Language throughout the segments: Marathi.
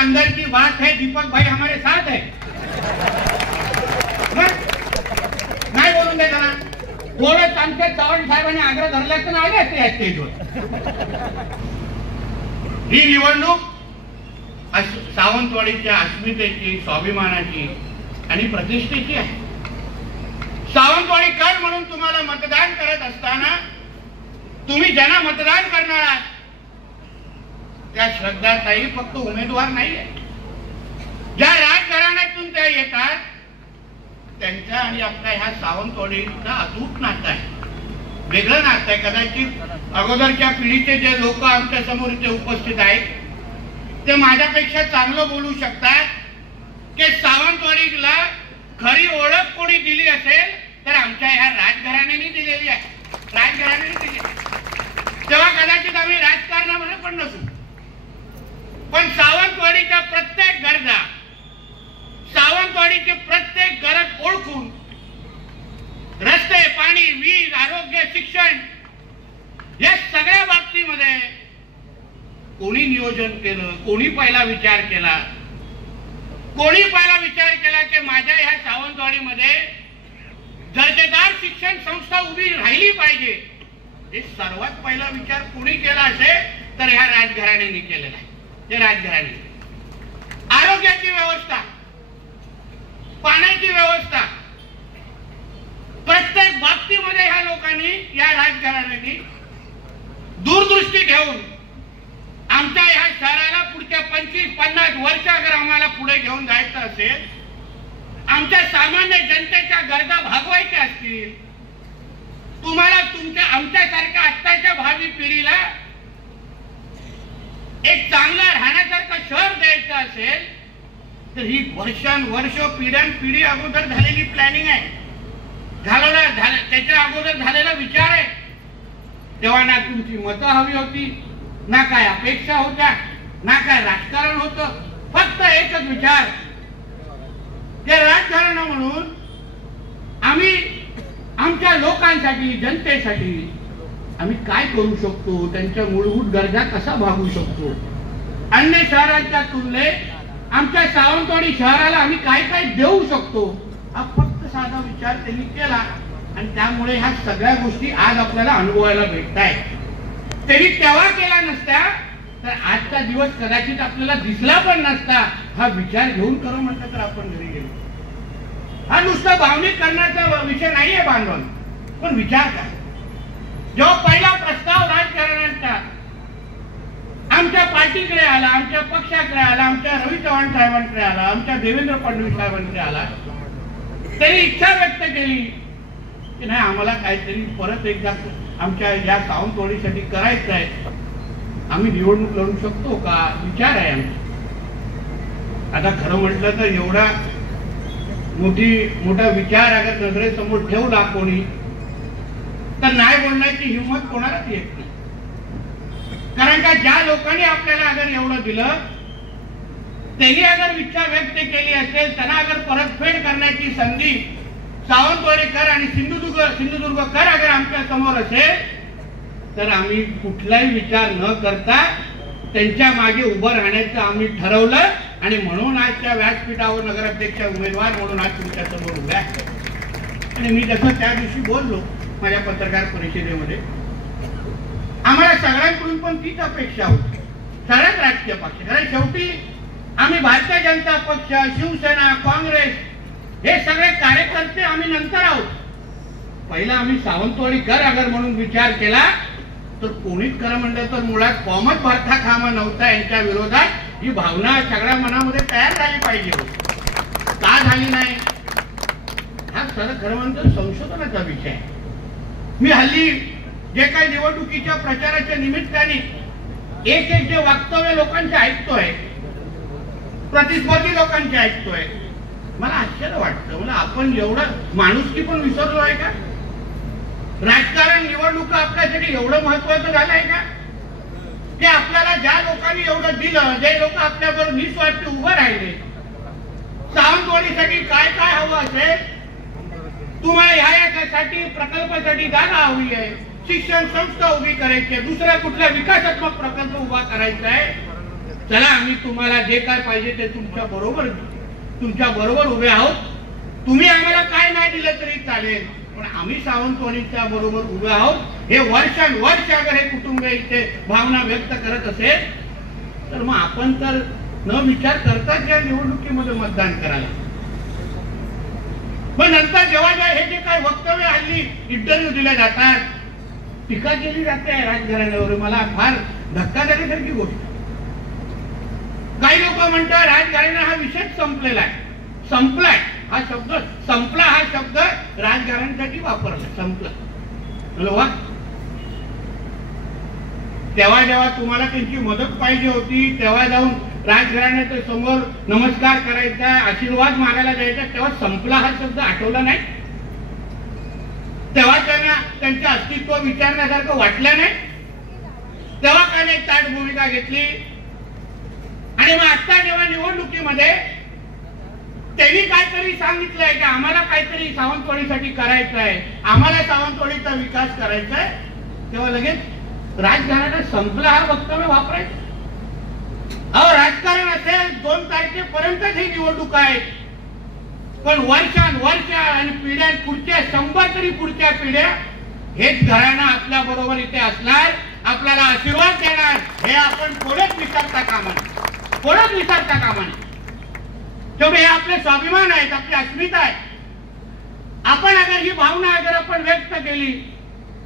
अंदर की बात है, दीपक भाई हमारे साथ है. नाही बोलून दे त्याला. थोडं आमच्या चव्हाण साहेबांनी आग्रह धरला तर आले असते या स्टेजवर. ही निवडणूक सावंतवाडीच्या अस्मितेची, स्वाभिमानाची आणि प्रतिष्ठेची आहे. सावंतवाडीकर म्हणून तुम्हाला मतदान करत असताना तुम्ही ज्यांना मतदान करणार आहात त्या श्रद्धाताई फक्त उमेदवार नाहीये. ज्या राजघराण्यातून त्या येतात त्यांच्या आणि आपल्या ह्या सावंतवाडीचा अतूट नातं आहे, वेगळं नातं आहे. कदाचित अगोदरच्या पिढीचे जे लोक आमच्या समोर इथे उपस्थित आहेत ते माझ्यापेक्षा चांगलं बोलू शकतात की सावंतवाडीला खरी ओळख कोणी दिली असेल तर आमच्या ह्या राजघराण्याने दिलेली आहे. राजघराण्याने दिली. तेव्हा कदाचित आम्ही राजकारणामध्ये पण नसू, पण सावंतवाडीच्या प्रत्येक गरजा, सावंतवाडीची प्रत्येक गरज ओळखून रस्ते, पाणी, वीज, आरोग्य, शिक्षण या सगळ्या बाबतीमध्ये कोणी नियोजन केलं, कोणी पहिला विचार केला, कोणी पहिला विचार केला की माझ्या ह्या सावंतवाडीमध्ये दर्जेदार शिक्षण संस्था उभी राहिली पाहिजे. हे सर्वात पहिला विचार कोणी केला असेल तर ह्या राजघराण्याने केलेला आहे. ते राजघराणे. आरोग्याची व्यवस्था, पाण्याची व्यवस्था, प्रत्येक बाबतीमध्ये ह्या लोकांनी, या राजघराण्याने दूरदृष्टी ठेवून आमच्या ह्या शहराला पुढच्या 25-50 वर्ष अगर आम्हाला पुढे घेऊन जायचं असेल, आमच्या सामान्य जनतेच्या गरजा भागवायच्या असतील, तुम्हाला तुमच्या आमच्यासारख्या आत्ताच्या भावी पिढीला एक चांगलं राहण्यासारखं शहर द्यायचं असेल तर ही वर्षानुवर्ष पिढ्यानपिढी अगोदर झालेली प्लॅनिंग आहे, त्याच्या अगोदर झालेला विचार आहे. तेव्हा ना तुमची मतं हवी होती, ना काय अपेक्षा होत्या, ना काय राजकारण होतं. फक्त एकच विचार, ते राजकारण म्हणून आम्ही आमच्या लोकांसाठी, जनतेसाठी आम्ही काय करू शकतो, त्यांच्या मूलभूत गरजा कसा भागवू शकतो, अन्य शहरांच्या तुलनेत आमच्या सावंतवाडी शहराला आम्ही काय काय देऊ शकतो, हा फक्त साधा विचार त्यांनी केला. आणि त्यामुळे ह्या सगळ्या गोष्टी आज आपल्याला अनुभवायला भेटत आहेत. त्यांनी तेव्हा केला नसता तर आजचा दिवस कदाचित आपल्याला दिसला पण नसता. हा विचार घेऊन करू म्हटलं तर आपण घरी गेलो. हा नुसता भावनिक करण्याचा विषय नाहीये बांधवन, पण विचार काय. जेव्हा पहिला प्रस्ताव राजकारण्यांचा आमच्या पार्टीकडे आला, आमच्या पक्षाकडे आला, आमच्या रवी चव्हाण साहेबांकडे आला, आमच्या देवेंद्र फडणवीस साहेबांकडे आला, त्यांनी इच्छा व्यक्त केली की नाही आम्हाला काहीतरी परत एकदा आमच्या या सावंतवाडीसाठी करायचं आहे, आम्ही निवडणूक लढू शकतो का, विचार आहे आमचा. आता खरं म्हटलं तर एवढा मोठा विचार अगर नजरेसमोर ठेवला कोणी तर नाही बोलण्याची हिंमत कोणालाच येत नाही. कारण का ज्या लोकांनी आपल्याला अगर एवढं दिलं, त्यांनी अगर इच्छा व्यक्त केली असेल, त्यांना अगर परतफेड करण्याची संधी सावंतवाडीकर आणि सिंधुदुर्गकर अगर आमच्या समोर असेल तर आम्ही कुठलाही विचार न करता त्यांच्या मागे उभं राहण्याचं आम्ही ठरवलं. आणि म्हणून आजच्या व्यासपीठावर नगराध्यक्ष उमेदवार म्हणून आज तुमच्या समोर उभे आहे. आणि मी जसं त्या दिवशी बोललो माझ्या पत्रकार परिषदेमध्ये, आम्हाला सगळ्यांकडून पण तीच अपेक्षा होती, सगळ्याच राजकीय पक्ष. कारण शेवटी आम्ही भारतीय जनता पक्ष, शिवसेना, काँग्रेस हे सगळे कार्यकर्ते आम्ही नंतर आहोत. पहिला आम्ही सावंतवाडीकर अगर म्हणून विचार केला तर कोणीच खरं म्हणलं तर मुळात फॉर्मच भरता कामा नव्हता. यांच्या विरोधात ही भावना सगळ्या मनामध्ये तयार झाली पाहिजे, का झाली नाही हा खरं म्हणतो संशोधनाचा विषय. मी हल्ली जे काही निवडणुकीच्या प्रचाराच्या निमित्ताने एक जे वक्तव्य लोकांचे ऐकतोय, प्रतिस्पर्धी लोकांचे ऐकतोय, मला आश्चर्य वाटतं. मला आपण एवढं माणुसकी पण विसरलो आहे का? राजकारण, निवडणुका आपल्यासाठी एवढं महत्वाचं झालं आहे का की आपल्याला ज्या लोकांनी एवढं दिलं, जे लोक आपल्याबरोबर निस्वार्थ उभं राहिले, सावंतवाडीसाठी काय काय हवं असेल, तुम्हाला ह्यासाठी प्रकल्पासाठी जागा हवी आहे, शिक्षण संस्था उभी करायची आहे, दुसरा कुठला विकासात्मक प्रकल्प उभा करायचा आहे, चला आम्ही तुम्हाला जे काय पाहिजे ते तुमच्या बरोबर उभे आहोत, तुम्ही आम्हाला काय नाही दिलं तरी चालेल, पण आम्ही सावंतवाडीच्या बरोबर उभे आहोत हे वर्षानुवर्ष अगर हे कुटुंब इथे भावना व्यक्त करत असेल तर मग आपण तर न विचार करताच या निवडणुकीमध्ये मतदान करायला. पण नंतर जेव्हा हे जे काय वक्तव्य हल्ली इंटरव्ह्यू दिले जातात, टीका केली जाते राजघराण्यावर, मला फार धक्कादायक गोष्ट. काही लोक म्हणतात राजघराणा हा विषय संपलेला आहे, संपलाय हा शब्द, संपला हा शब्द राजघराण्यासाठी वापरला, संपला. तेव्हा जेव्हा तुम्हाला त्यांची मदत पाहिजे होती तेव्हा जाऊन राजघराण्याच्या समोर नमस्कार करायचा, आशीर्वाद मागायला जायचा, तेव्हा संपला हा शब्द आठवला नाही, तेव्हा त्यांना त्यांचे अस्तित्व विचारण्यासारखं वाटलं नाही, तेव्हा त्याने ताट भूमिका घेतली. आणि मग आता जेव्हा निवडणुकीमध्ये त्यांनी काहीतरी सांगितलंय की आम्हाला काहीतरी सावंतवाडीसाठी करायचं आहे, आम्हाला सावंतवाडीचा विकास करायचा आहे, तेव्हा लगेच राजघराणा संपला हा वक्तव्य वापरायचं. अहो राजकारण असेल 2 तारखेपर्यंत ही निवडणूक आहे, पण वर्ष आणि पिढ्या पुढच्या 100 तरी पुढच्या पिढ्या हेच घराणं आपल्या बरोबर इथे असणार, आपल्याला आशीर्वाद देणार, हे आपण कोणच विचारता कामा नये, कोणच विचारता कामा नये. तेवढे हे आपले स्वाभिमान आहेत, आपली अस्मिता आहे. आपण अगर ही भावना अगर आपण व्यक्त केली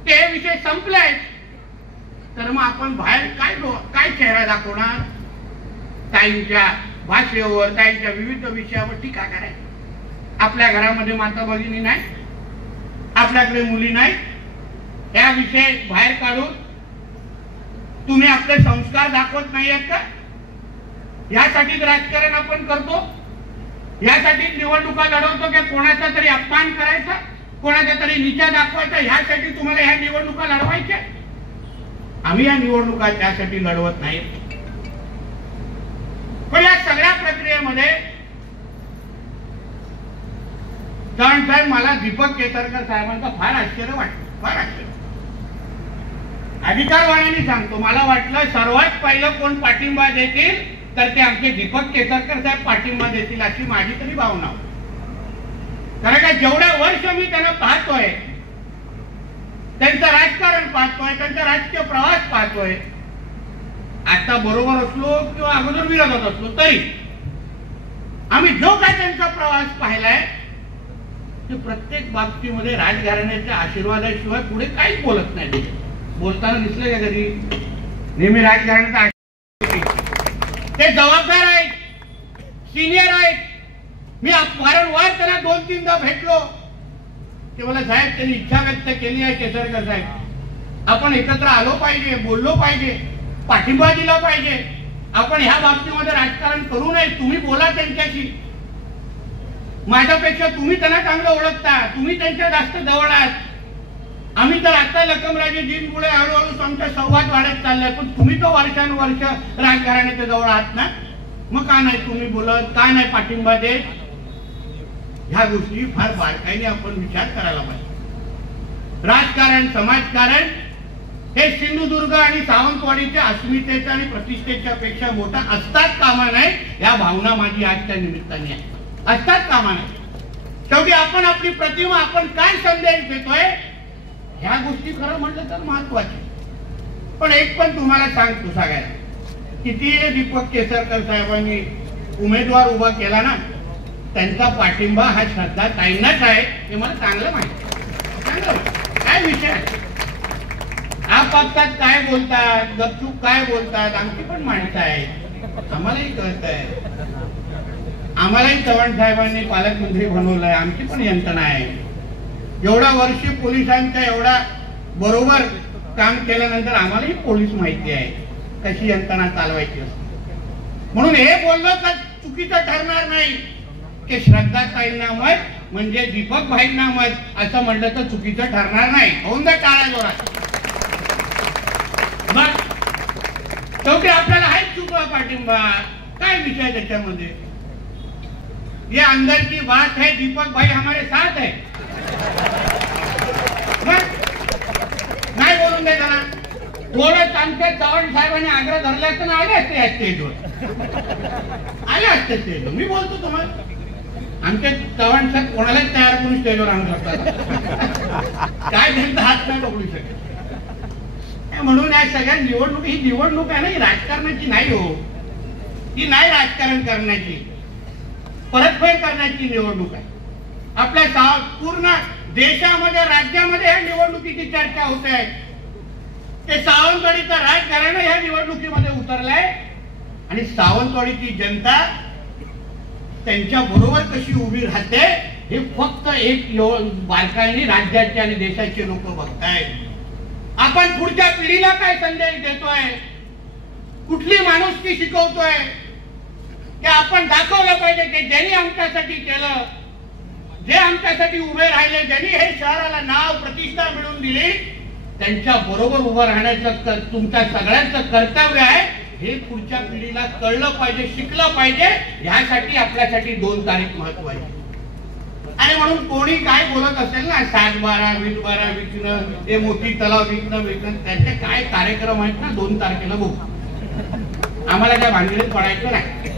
ते विषय संपले आहेत तर मग आपण बाहेर काय चेहरा दाखवणार? ताईंच्या भाषेवर, ताईंच्या विविध विषयावर टीका करायची. आपल्या घरामध्ये माता भगिनी नाही, आपल्याकडे मुली नाही, या विषय बाहेर काढून तुम्ही आपले संस्कार दाखवत नाहीयेत का? यासाठी राजकारण आपण करतो, यासाठी निवडणुका लढवतो की कोणाचा तरी अपमान करायचा, कोणाचा तरी नीचा दाखवायचा, ह्यासाठी तुम्हाला ह्या निवडणुका लढवायच्या? आम्ही या निवडणुका त्यासाठी लढवत नाही. पण या सगळ्या प्रक्रियेमध्ये चव्हाण साहेब, मला दीपक केसरकर साहेबांचा फार आश्चर्य वाटतं, फार आश्चर्य. अधिकारवाण्याने सांगतो, मला वाटलं सर्वात पहिलं कोण पाठिंबा देतील तर ते आमचे दीपक केसरकर साहेब पाठिंबा देतील अशी माझी तरी भावना होती. कारण का जेवढ्या वर्ष मी त्यांना पाहतोय, त्यांचं राजकारण पाहतोय, त्यांचा राजकीय प्रवास पाहतोय, आता बरोबर असलो किंवा अगोदर विरोधात असलो तरी आम्ही जो काय त्यांचा प्रवास पाहिलाय ते प्रत्येक बाबतीमध्ये राजघराण्याच्या आशीर्वादाशिवाय पुढे काहीच बोलत नाही. बोलताना दिसले का कधी? नेहमी राजघराण्याचा ते जबाबदार आहेत, सिनियर आहेत. मी वारंवार त्यांना 2-3दा भेटलो ते मला साहेब त्यांनी इच्छा व्यक्त केली आहे केसरकर साहेब, आपण एकत्र आलो पाहिजे, बोललो पाहिजे, पाठिंबा दिला पाहिजे, आपण ह्या बाबतीमध्ये राजकारण करू नये, तुम्ही बोला त्यांच्याशी, माझ्यापेक्षा तुम्ही त्यांना चांगलं ओळखता, तुम्ही त्यांच्या जास्त जवळ आहात. आम्ही तर आता लखमराजे जींपुढे हळूहळू आमचा संवाद वाढत चाललाय, पण तुम्ही तो वर्षानुवर्ष राजघराण्याच्या जवळ आहात ना, मग का नाही तुम्ही बोलत, का नाही पाठिंबा देत? ह्या गोष्टी फार बारकाईने आपण विचार करायला पाहिजे. राजकारण, समाजकारण हे सिंधुदुर्ग आणि सावंतवाडीच्या अस्मितेच्या आणि प्रतिष्ठेच्या पेक्षा मोठा असतात कामा नये, या भावना माझी आजच्या निमित्ताने आहे, असतात कामा नये. शेवटी आपण आपली प्रतिमा, आपण काय संदेश देतोय ह्या गोष्टी खरं म्हटलं तर महत्वाचे. पण एक पण तुम्हाला सांगतो सगळ्यांना, किती दीपक केसरकर साहेबांनी उमेदवार उभा केला ना, त्यांचा पाठिंबा हा श्रद्धा ताईंनाच आहे हे मला चांगलं माहिती. चांगलं काय विषय आहे, आपापसात काय बोलतात, गपचूप काय बोलतात, आमची पण माणसं आहेत, आम्हालाही कळत आहे. आम्हालाही चव्हाण साहेबांनी पालकमंत्री बनवलंय, आमची पण यंत्रणा आहे. एवढा वर्ष पोलिसांच्या एवढा बरोबर काम केल्यानंतर आम्हालाही पोलीस माहिती आहे कशी यंत्रणा चालवायची असते. म्हणून हे बोललं तर चुकीचं ठरणार नाही की श्रद्धाताईंना मत म्हणजे दीपक भाईंना मत असं म्हणलं तर चुकीचं ठरणार नाही. होऊन द्या टाळ्या जोरात. मग शेवटी आपल्याला हाच चुकला पाठिंबा, काय विषय त्याच्यामध्ये? ये अंदर की बात है, दीपक भाई हमारे साथ है. नाही बोलून दे जरा, थोडं आमच्या चव्हाण साहेबांनी आग्रह धरला असताना आले असते या स्टेजवर, आले असते स्टेजवर. मी बोलतो तुम्हाला, आमचे चव्हाण साहेब कोणालाच तयार करून स्टेजवर आणू शकतात, काय त्यांचा हात नाही पकडू शकत. म्हणून या सगळ्या निवडणूक, ही निवडणूक आहे ना, ही राजकारणाची नाही हो, ही नाही राजकारण करण्याची, परतफेड करण्याची निवडणूक आहे. आपल्या पूर्ण देशामध्ये, राज्यामध्ये ह्या निवडणुकीची चर्चा होते आहे. ते सावंतवाडीचं राजकारण ह्या निवडणुकीमध्ये उतरलंय आणि सावंतवाडीची जनता त्यांच्या बरोबर कशी उभी राहते हे फक्त एक बारकाईने राज्याचे आणि देशाचे लोक बघतायत. आपण पुढच्या पिढीला काय संदेश देतोय, कुठली माणुसकी शिकवतोय, की आपण दाखवलं पाहिजे की ज्यांनी आमच्यासाठी केलं, जे आमच्यासाठी उभे राहिले, ज्यांनी हे शहराला नाव प्रतिष्ठा मिळवून दिली, त्यांच्या बरोबर उभं राहण्याचं तुमच्या सगळ्यांचं कर्तव्य आहे. हे पुढच्या पिढीला कळलं पाहिजे, शिकलं पाहिजे. ह्यासाठी आपल्यासाठी 2 तारीख महत्वाची. आणि म्हणून कोणी काय बोलत असेल ना, 7-12 20-12 विकणं, हे मोठी तलाव विकणं, त्याचे काय कार्यक्रम आहेत ना 2 तारखेला बघू. आम्हाला त्या भानगडीत पडायचं नाही.